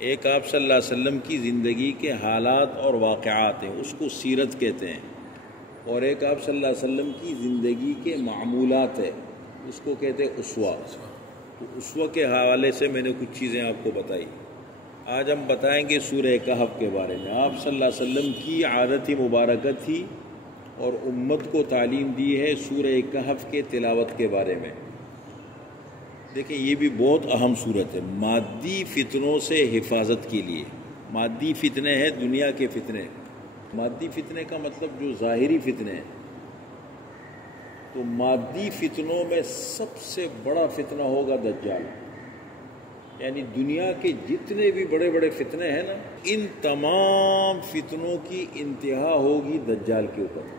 ایک آپ صلی اللہ علیہ وسلم کی زندگی کے حالات اور واقعات ہیں، اس کو سیرت کہتے ہیں، اور ایک آپ صلی اللہ علیہ وسلم کی زندگی کے معمولات ہیں، اس کو کہتے ہیں اسوہ۔ تو اسوہ کے حوالے سے میں نے کچھ چیزیں آپ کو بتائی۔ آج ہم بتائیں گے سورہ کہف کے بارے میں۔ آپ صلی اللہ علیہ وسلم کی عادت مبارکہ تھی اور امت کو تعلیم دی ہے سورہ کہف کے تلاوت کے بارے میں۔ دیکھیں یہ بھی بہت اہم صورت ہے مادی فتنوں سے حفاظت کے لیے۔ مادی فتنے ہیں دنیا کے فتنے۔ مادی فتنے کا مطلب جو ظاہری فتنے ہیں، تو مادی فتنوں میں سب سے بڑا فتنہ ہوگا دجال۔ یعنی دنیا کے جتنے بھی بڑے بڑے فتنے ہیں نا، ان تمام فتنوں کی انتہا ہوگی دجال کے اوپر۔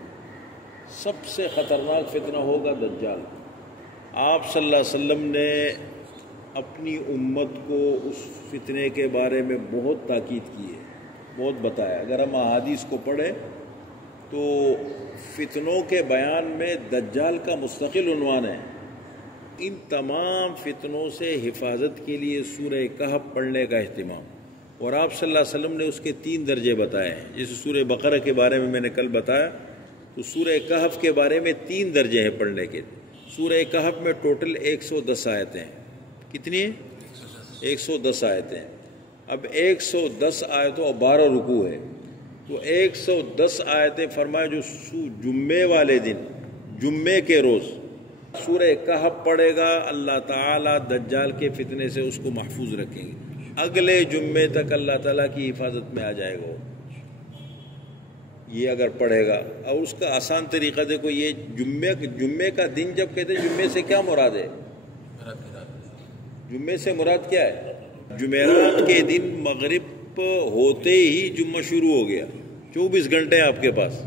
سب سے خطرناک فتنہ ہوگا دجال۔ آپ صلی اللہ علیہ وسلم نے اپنی امت کو اس فتنے کے بارے میں بہت تاکید کی ہے، بہت بتایا۔ اگر ہم احادیث کو پڑھیں تو فتنوں کے بیان میں دجال کا مستقل عنوان ہے۔ ان تمام فتنوں سے حفاظت کے لیے سورہ کہف پڑھنے کا اہتمام، اور آپ صلی اللہ علیہ وسلم نے اس کے 3 درجے بتائے ہیں۔ جیسے سورہ بقرہ کے بارے میں نے کل بتایا، تو سورہ کہف کے بارے میں 3 درجے ہیں پڑھنے کے۔ سورہ کہف میں ٹوٹل 110 آیتیں ہیں۔ کتنی ہیں؟ 110 آیتیں۔ اب 110 آیتوں اور 12 رکوع ہے، تو 110 آیتیں فرمائے جو جمعے والے دن، جمعے کے روز سورہ کہف پڑھے گا، اللہ تعالیٰ دجال کے فتنے سے اس کو محفوظ رکھیں گے۔ اگلے جمعے تک اللہ تعالیٰ کی حفاظت میں آ جائے گا یہ اگر پڑھے گا۔ اور اس کا آسان طریقہ دیکھو، یہ جمعے کا دن جب کہتے ہیں، جمعے سے کیا مراد ہے؟ جمعے سے مراد کیا ہے؟ جمعرات کے دن مغرب ہوتے ہی جمعہ شروع ہو گیا۔ 24 گھنٹے ہیں آپ کے پاس،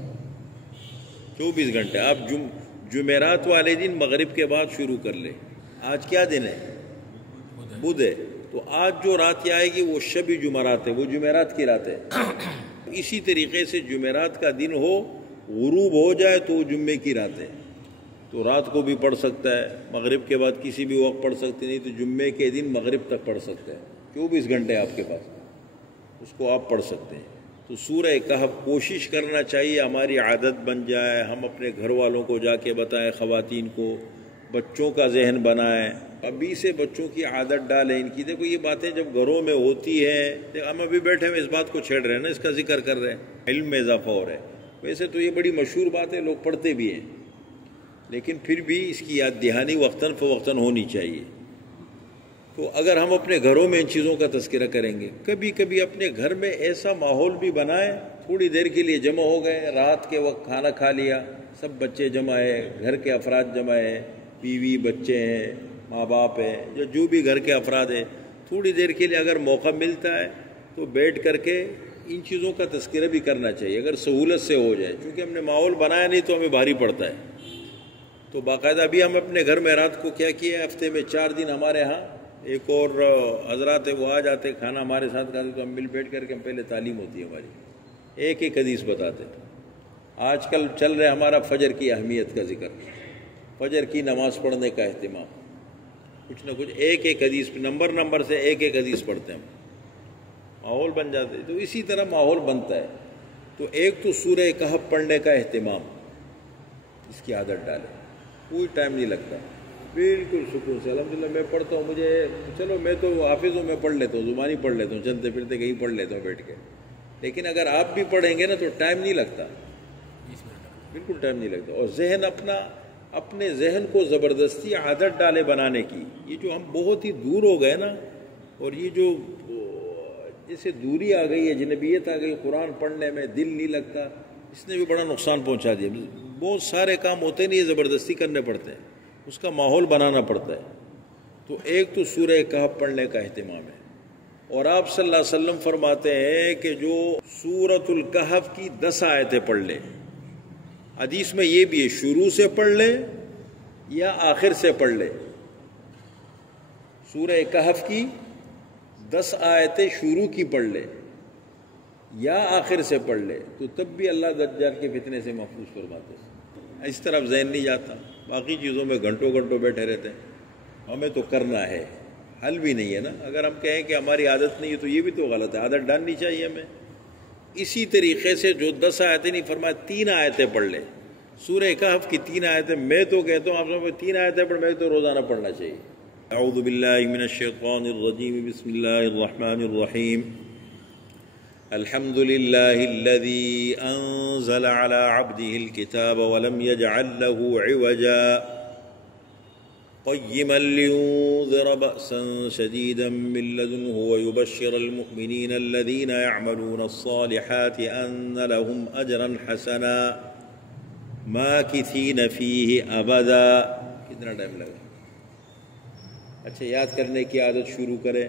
24 گھنٹے۔ آپ جمعرات والے دن مغرب کے بعد شروع کر لیں۔ آج کیا دن ہے؟ بدھ ہے۔ تو آج جو رات آئے گی وہ شب جمعرات ہے، وہ جمعرات کی رات ہے۔ اسی طریقے سے جمعرات کا دن ہو، غروب ہو جائے تو وہ جمعے کی رات ہے، تو رات کو بھی پڑھ سکتا ہے، مغرب کے بعد کسی بھی وقت پڑھ سکتے، نہیں تو جمعے کے دن مغرب تک پڑھ سکتا ہے۔ 24 گھنٹے آپ کے پاس، اس کو آپ پڑھ سکتے ہیں۔ تو سورہ کہف کوشش کرنا چاہیے ہماری عادت بن جائے، ہم اپنے گھر والوں کو جا کے بتائیں، خواتین کو، بچوں کا ذہن بنائیں، ابھی سے بچوں کی عادت ڈالیں ان کی۔ دیکھو یہ باتیں جب گھروں میں ہوتی ہیں، ہم ابھی بیٹھے ہوئے اس بات کو چھیڑ رہے ہیں نا، اس کا ذکر کر رہے ہیں، علم میں اضافہ ہو رہا ہے۔ ویسے تو یہ بڑی مشہور بات ہے، لوگ پڑھتے بھی ہیں، لیکن پھر بھی اس کی یاد دہانی وقتاً فوقتاً ہونی چاہیے۔ تو اگر ہم اپنے گھروں میں ان چیزوں کا تذکرہ کریں گے، کبھی کبھی اپنے گھر میں ایسا ماحول بھی بنائیں، تھوڑی دیر کے لیے جمع ہو گئے، رات کے وقت کھانا کھا لیا، سب بچے جمع ہے، گھر کے افراد جمع ہے، بیوی بچے ہیں، ماں باپ ہیں، جو بھی گھر کے افراد ہیں، تھوڑی دیر کے لیے اگر موقع ملتا ہے تو بیٹھ کر کے ان چیزوں کا تذکرہ بھی کرنا چاہیے، اگر سہولت سے ہو جائے، کیونکہ ہم نے ماحول بنایا نہیں تو ہمیں بھاری پڑتا ہے۔ تو باقاعدہ ابھی ہم اپنے گھر میں رات کو کیا کیا ہے، ہفتے میں 4 دن ہمارے ہاں ایک اور حضرات وہ آ جاتے، کھانا ہمارے ساتھ کھاتے، تو ہم مل بیٹھ کر کے ہم پہلے تعلیم ہوتی ہے ہماری، ایک ایک حدیث بتاتے۔ آج کل چل رہے ہمارا فجر کی اہمیت کا ذکر، فجر کی نماز پڑھنے کا اہتمام، کچھ نہ کچھ ایک ایک حدیث نمبر سے ایک ایک حدیث پڑھتے ہیں، ماحول بن جاتے۔ تو اسی طرح ماحول بنتا ہے۔ تو ایک تو سورہ کہف پڑھنے کا اہتمام، اس کی عادت ڈالیں، کوئی ٹائم نہیں لگتا، بالکل سکون سے۔ الحمدللہ میں پڑھتا ہوں، مجھے چلو میں تو حافظ ہوں، میں پڑھ لیتا ہوں، زبانی پڑھ لیتا ہوں، چلتے پھرتے کہیں پڑھ لیتا ہوں بیٹھ کے، لیکن اگر آپ بھی پڑھیں گے نا تو ٹائم نہیں لگتا، بالکل ٹائم نہیں لگتا۔ اور ذہن اپنے ذہن کو زبردستی عادت ڈالے بنانے کی۔ یہ جو ہم بہت ہی دور ہو گئے نا، اور یہ جو جیسے دوری آ گئی ہے، جنبیت آ گئی قرآن پڑھنے میں، دل نہیں لگتا، اس نے بھی بڑا نقصان پہنچا دیا۔ بہت سارے کام ہوتے نہیں، زبردستی کرنے پڑتے ہیں، اس کا ماحول بنانا پڑتا ہے۔ تو ایک تو سورہ کہف پڑھنے کا اہتمام ہے، اور آپ صلی اللہ علیہ وسلم فرماتے ہیں کہ جو سورۃ الکہف کی 10 آیتیں پڑھ لے، حدیث میں یہ بھی ہے شروع سے پڑھ لے یا آخر سے پڑھ لے، سورہ کہف کی 10 آیتیں شروع کی پڑھ لے یا آخر سے پڑھ لے، تو تب بھی اللہ دجال کے فتنے سے محفوظ فرماتے ہیں۔ اس طرف ذہن نہیں جاتا، باقی چیزوں میں گھنٹوں بیٹھے رہتے ہیں۔ ہمیں تو کرنا ہے، حل بھی نہیں ہے نا. اگر ہم کہیں کہ ہماری عادت نہیں ہے تو یہ بھی تو غلط ہے. عادت ڈالنی چاہیے ہمیں. اسی طریقے سے جو 10 آیتیں نہیں فرمایا 3 آیتیں پڑھ لیں. سورہ کہف کی 3 آیتیں. میں تو کہتا ہوں آپ سب 3 آیتیں پڑھ, میں تو روزانہ پڑھنا چاہیے. اعوذ باللہ من الشیطان الرجیم, بسم اللہ الرحمن الرحیم. الحمد للہ الذی انزل على عبده الكتاب ولم يجعل له عوجا قيما لينذر بأسا شديدا من لدنه ويبشر المؤمنين الذين يعملون الصالحات أن لهم أجرا حسنا ماكثين فيه أبدا. کتنا ٹائم لگا؟ اچھا, یاد کرنے کی عادت شروع کریں.